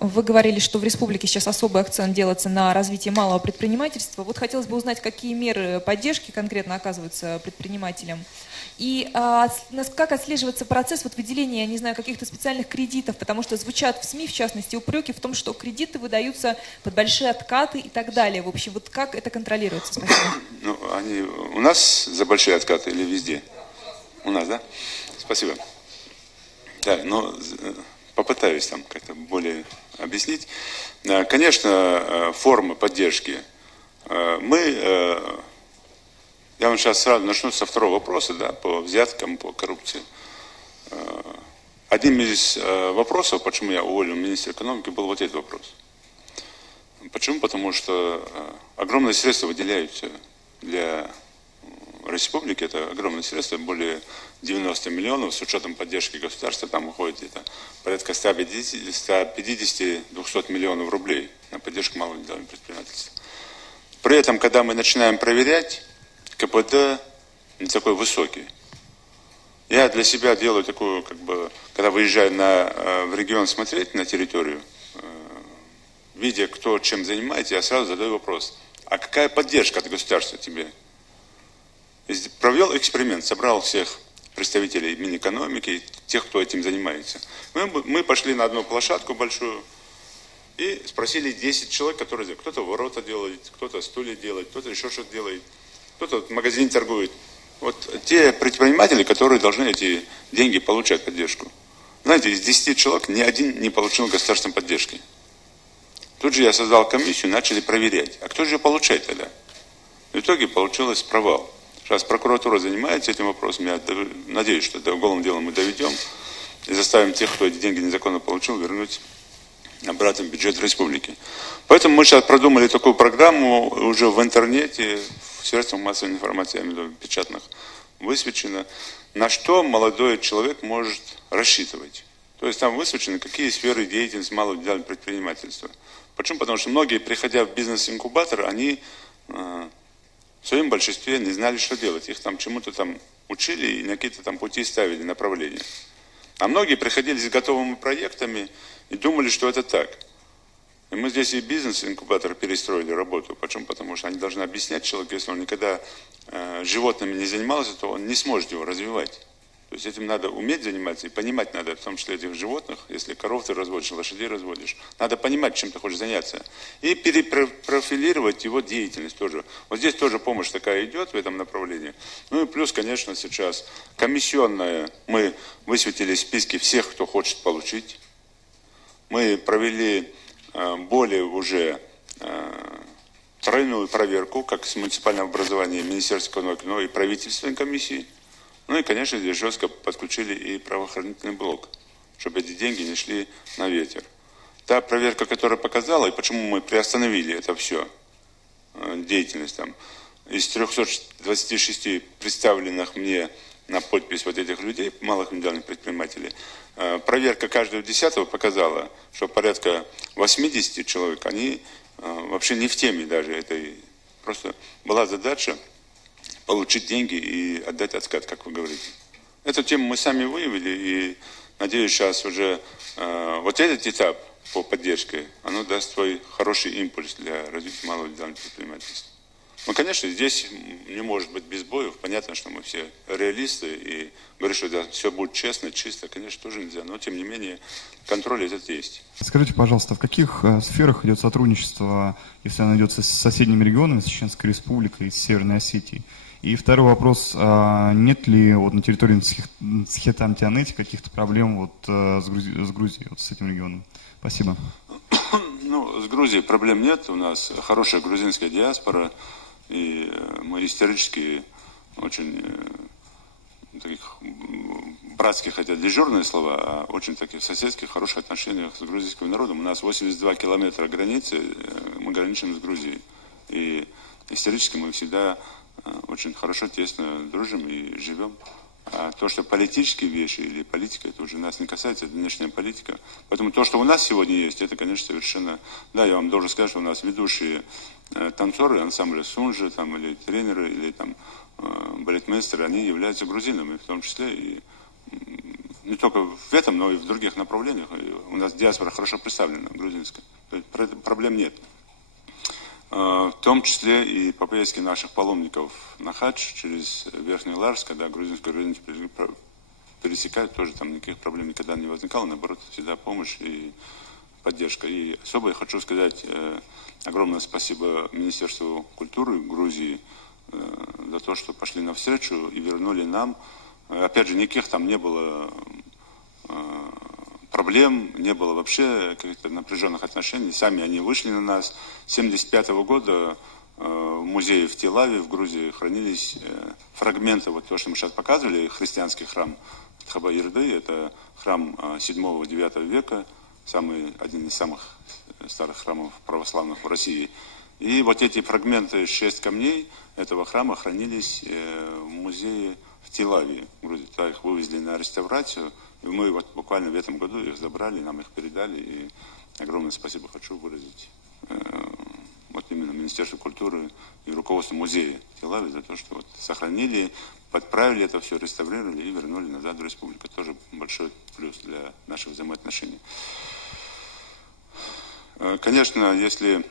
Вы говорили, что в республике сейчас особый акцент делается на развитие малого предпринимательства. Вот хотелось бы узнать, какие меры поддержки конкретно оказываются предпринимателям. И как отслеживается процесс выделения, я не знаю, каких-то специальных кредитов, потому что звучат в СМИ, в частности, упреки в том, что кредиты выдаются под большие откаты и так далее. В общем, вот как это контролируется? Спасибо. Ну, они у нас за большие откаты или везде? У нас, да? Спасибо. Да, но попытаюсь там как-то более объяснить. Конечно, формы поддержки. Я вам сейчас сразу начну со второго вопроса, да, по взяткам, по коррупции. Одним из вопросов, почему я уволил министра экономики, был вот этот вопрос. Почему? Потому что огромные средства выделяются для республики, это огромные средства, более 90 миллионов, с учетом поддержки государства, там уходит где-то порядка 150-200 миллионов рублей на поддержку малого и среднего предпринимательства. При этом, когда мы начинаем проверять, КПД не такой высокий. Я для себя делаю такую, когда выезжаю в регион смотреть на территорию, видя, кто чем занимается, я сразу задаю вопрос, а какая поддержка от государства тебе? Провел эксперимент, собрал всех представителей Минэкономики, тех, кто этим занимается. Мы пошли на одну площадку большую и спросили 10 человек, которые делают. Кто-то ворота делает, кто-то стулья делает, кто-то еще что-то делает, кто-то в магазине торгует. Вот те предприниматели, которые должны эти деньги получать, поддержку. Знаете, из 10 человек ни один не получил государственной поддержки. Тут же я создал комиссию, начали проверять. А кто же ее получает тогда? В итоге получилось провал. Сейчас прокуратура занимается этим вопросом. Я надеюсь, что до уголовного дела мы доведем и заставим тех, кто эти деньги незаконно получил, вернуть обратно в бюджет республики. Поэтому мы сейчас продумали такую программу уже в интернете, в средствах массовой информации, я имею в виду печатных, высвечено, на что молодой человек может рассчитывать. То есть там высвечены, какие сферы деятельности малого и среднего предпринимательства. Почему? Потому что многие, приходя в бизнес-инкубатор, они в своем большинстве не знали, что делать. Их там чему-то там учили и на какие-то там пути ставили, направления. А многие приходили с готовыми проектами и думали, что это так. И мы здесь и бизнес-инкубатор перестроили работу. Почему? Потому что они должны объяснять человеку, если он никогда животными не занимался, то он не сможет его развивать. То есть этим надо уметь заниматься и понимать надо, в том числе этих животных, если коров ты разводишь, лошадей разводишь. Надо понимать, чем ты хочешь заняться. И перепрофилировать его деятельность тоже. Вот здесь тоже помощь такая идет в этом направлении. Ну и плюс, конечно, сейчас комиссионная. Мы высветили списки всех, кто хочет получить. Мы провели более уже тройную проверку, как с муниципального образования, Министерства экономики, но и правительственной комиссии. Ну и, конечно, здесь жестко подключили и правоохранительный блок, чтобы эти деньги не шли на ветер. Та проверка, которая показала, и почему мы приостановили это все, деятельность там, из 326 представленных мне на подпись вот этих людей, малых и медиальных предпринимателей, проверка каждого 10-го показала, что порядка 80 человек, они вообще не в теме даже этой. Просто была задача получить деньги и отдать откат, как вы говорите. Эту тему мы сами выявили, и, надеюсь, сейчас уже вот этот этап по поддержке, оно даст свой хороший импульс для развития малого и среднего предпринимательства. Ну, конечно, здесь не может быть без боев. Понятно, что мы все реалисты, и говорю, что да, все будет честно, чисто, конечно, тоже нельзя. Но, тем не менее, контроль этот есть. Скажите, пожалуйста, в каких сферах идет сотрудничество, если оно идет с соседними регионами, с Чеченской Республикой и с Северной Осетией? И второй вопрос, нет ли вот на территории Схетам-Тианети каких-то проблем вот, с Грузией, вот, с этим регионом? Спасибо. Ну, с Грузией проблем нет, у нас хорошая грузинская диаспора, и мы исторически очень таких братских, хотя дежурные слова, а очень таких соседских, хороших отношениях с грузинским народом. У нас 82 километра границы, мы граничим с Грузией. И исторически мы всегда очень хорошо, тесно дружим и живем. А то, что политические вещи или политика, это уже нас не касается, это внешняя политика. Поэтому то, что у нас сегодня есть, это, конечно, совершенно... Да, я вам должен сказать, что у нас ведущие танцоры, ансамбля Сунжи, там, или тренеры, или там балетмейстеры, они являются грузинами, в том числе. И не только в этом, но и в других направлениях. У нас диаспора хорошо представлена, грузинская. Проблем нет. В том числе и по поездке наших паломников на хадж через Верхний Ларс, когда грузинские пересекают, тоже там никаких проблем никогда не возникало, наоборот, всегда помощь и поддержка. И особо я хочу сказать огромное спасибо Министерству культуры Грузии за то, что пошли навстречу и вернули нам. Опять же, никаких там не было проблем, не было вообще каких-то напряженных отношений. Сами они вышли на нас. С 1975 года в музее в Тель-Авиве, в Грузии, хранились фрагменты, вот то, что мы сейчас показывали, христианский храм Тхаба-Ирды, это храм 7-9 века, один из самых старых храмов православных в России. И вот эти фрагменты, 6 камней этого храма хранились в музее в Тель-Авиве, в Грузии. Туда их вывезли на реставрацию, и мы вот буквально в этом году их забрали, нам их передали, и огромное спасибо хочу выразить вот именно Министерству культуры и руководству музея Тель-Авиве за то, что вот сохранили, подправили это все, реставрировали и вернули назад в республику. Тоже большой плюс для наших взаимоотношений. Конечно, если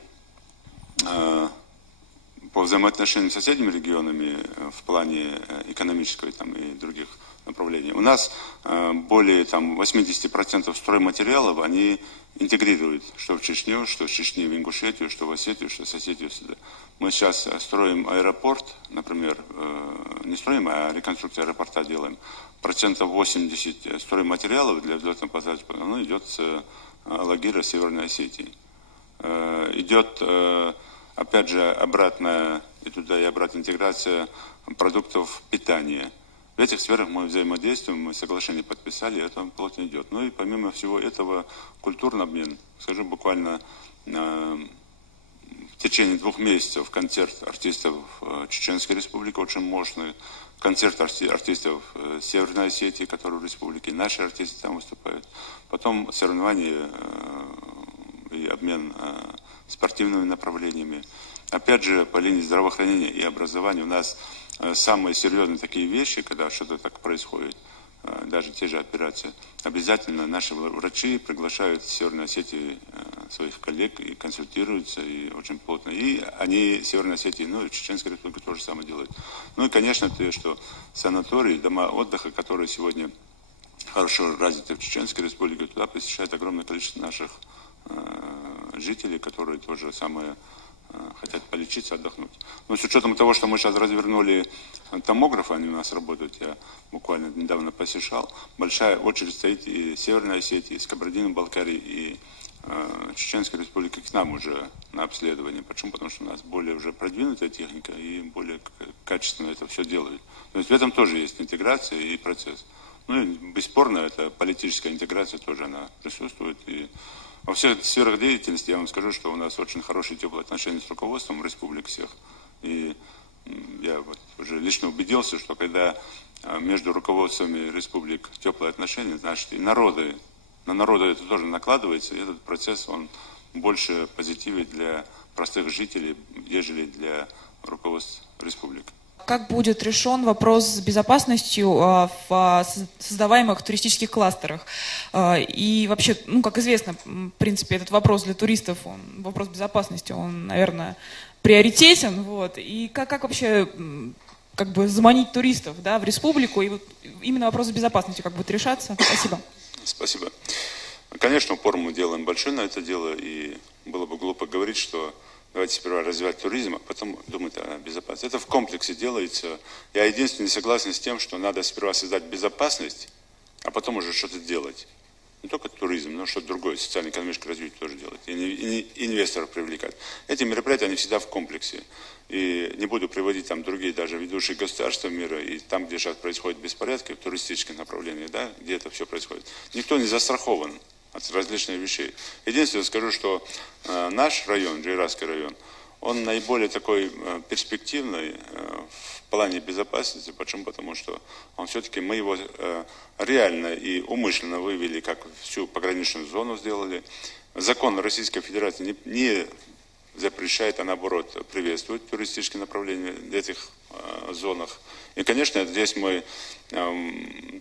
по взаимоотношениям с соседними регионами в плане экономического там, и других направлений, у нас более там, 80% стройматериалов они интегрируют, что в Чечню, что в Чечне в Ингушетию, что в Осетию, что с Осетию сюда. Мы сейчас строим аэропорт, например, не строим, а реконструкцию аэропорта делаем. 80% стройматериалов для взлетно-посадочного, оно идет с лагеря Северной Осетии. Идет, опять же, обратная, и туда и обратная интеграция продуктов питания. В этих сферах мы взаимодействуем, мы соглашение подписали, это плотно идет. Ну и помимо всего этого, культурный обмен. Скажу буквально в течение 2 месяцев концерт артистов Чеченской Республики очень мощный, концерт артистов Северной Осетии, которые в республике, наши артисты там выступают. Потом соревнования и обмен спортивными направлениями. Опять же, по линии здравоохранения и образования у нас самые серьезные такие вещи, когда что-то так происходит, даже те же операции, обязательно наши врачи приглашают в Северной Осетии своих коллег и консультируются, и очень плотно. И они, Северной Осетии, ну и Чеченская Республика тоже самое делают. Ну и, конечно, то, что санатории, дома отдыха, которые сегодня хорошо развиты в Чеченской Республике, туда посещает огромное количество наших жителей, которые тоже самое хотят полечиться, отдохнуть. Но с учетом того, что мы сейчас развернули томографы, они у нас работают, я буквально недавно посещал, большая очередь стоит и Северной Осетии, и с Кабардино-Балкарии, и Чеченской Республики к нам уже на обследование. Почему? Потому что у нас более уже продвинутая техника и более качественно это все делают. То есть в этом тоже есть интеграция и процесс. Ну и бесспорно, эта политическая интеграция тоже она присутствует. И во всех сферах деятельности я вам скажу, что у нас очень хорошие теплые отношения с руководством республик всех. И я вот уже лично убедился, что когда между руководствами республик теплые отношения, значит и народы, на народы это тоже накладывается, и этот процесс, он больше позитивен для простых жителей, нежели для руководств республик. Как будет решен вопрос с безопасностью в создаваемых туристических кластерах? И вообще, ну, как известно, в принципе, этот вопрос для туристов, вопрос безопасности, он, наверное, приоритетен. Вот. И как вообще как бы заманить туристов, да, в республику? И вот именно вопрос с безопасностью как будет решаться? Спасибо. Спасибо. Конечно, упор мы делаем большой на это дело, и было бы глупо говорить, что давайте сперва развивать туризм, а потом думать о безопасности. Это в комплексе делается. Я единственное не согласен с тем, что надо сперва создать безопасность, а потом уже что-то делать. Не только туризм, но что-то другое, социально-экономическое развитие тоже делать. И инвесторов привлекать. Эти мероприятия, они всегда в комплексе. И не буду приводить там другие даже ведущие государства мира, и там, где сейчас происходят беспорядки, в туристических направлениях, да, где это все происходит. Никто не застрахован от различных вещей. Единственное, скажу, что наш район, Джейрасский район, он наиболее такой перспективный в плане безопасности. Почему? Потому что он все-таки, мы его реально и умышленно вывели, как всю пограничную зону сделали. Закон Российской Федерации не запрещает, а наоборот приветствует туристические направления в этих зонах. И, конечно, здесь мы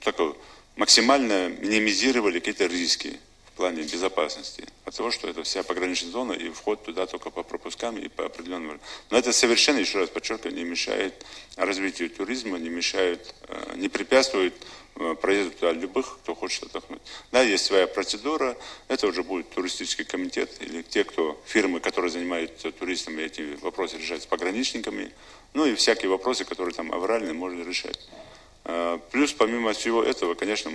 такой максимально минимизировали какие-то риски в плане безопасности. От того, что это вся пограничная зона и вход туда только по пропускам и по определенным. Но это совершенно, еще раз подчеркиваю, не мешает развитию туризма, не мешает, не препятствует проезду туда любых, кто хочет отдохнуть. Да, есть своя процедура, это уже будет туристический комитет или те, кто, фирмы, которые занимаются туристами, эти вопросы решают с пограничниками, ну и всякие вопросы, которые там авральные, можно решать. Плюс, помимо всего этого, конечно,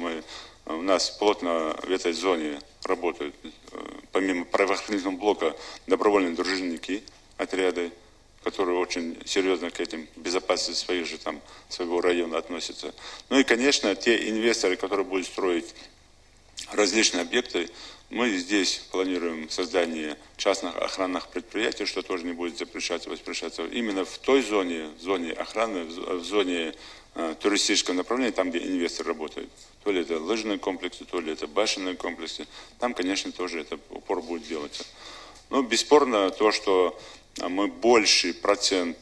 у нас плотно в этой зоне работают, помимо правоохранительного блока, добровольные дружинники, отряды, которые очень серьезно к этим безопасности своего района относятся. Ну и, конечно, те инвесторы, которые будут строить различные объекты, мы здесь планируем создание частных охранных предприятий, что тоже не будет запрещаться, воспрещаться. Именно в той зоне охраны, в зоне туристического направления, там, где инвестор работает. То ли это лыжные комплексы, то ли это башенные комплексы. Там, конечно, тоже это упор будет делаться. Но бесспорно то, что мы больший процент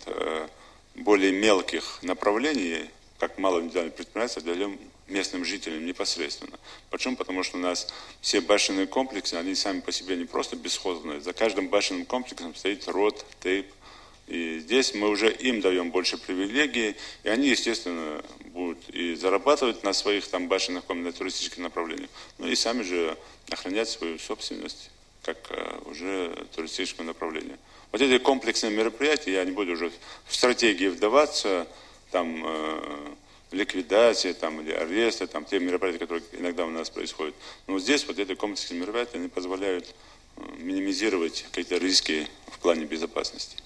более мелких направлений, как малым индивидуальным предприятиям, даем местным жителям непосредственно. Почему? Потому что у нас все башенные комплексы, они сами по себе не просто бесхозные. За каждым башенным комплексом стоит рот, тейп. И здесь мы уже им даем больше привилегий, и они, естественно, будут и зарабатывать на своих там башенных комплексах, на туристических направлениях, ну и сами же охранять свою собственность, как уже туристическое направление. Вот эти комплексные мероприятия, я не буду уже в стратегии вдаваться, там ликвидация там, или аресты, там, те мероприятия, которые иногда у нас происходят. Но здесь вот эти комплексные мероприятия, они позволяют минимизировать какие-то риски в плане безопасности.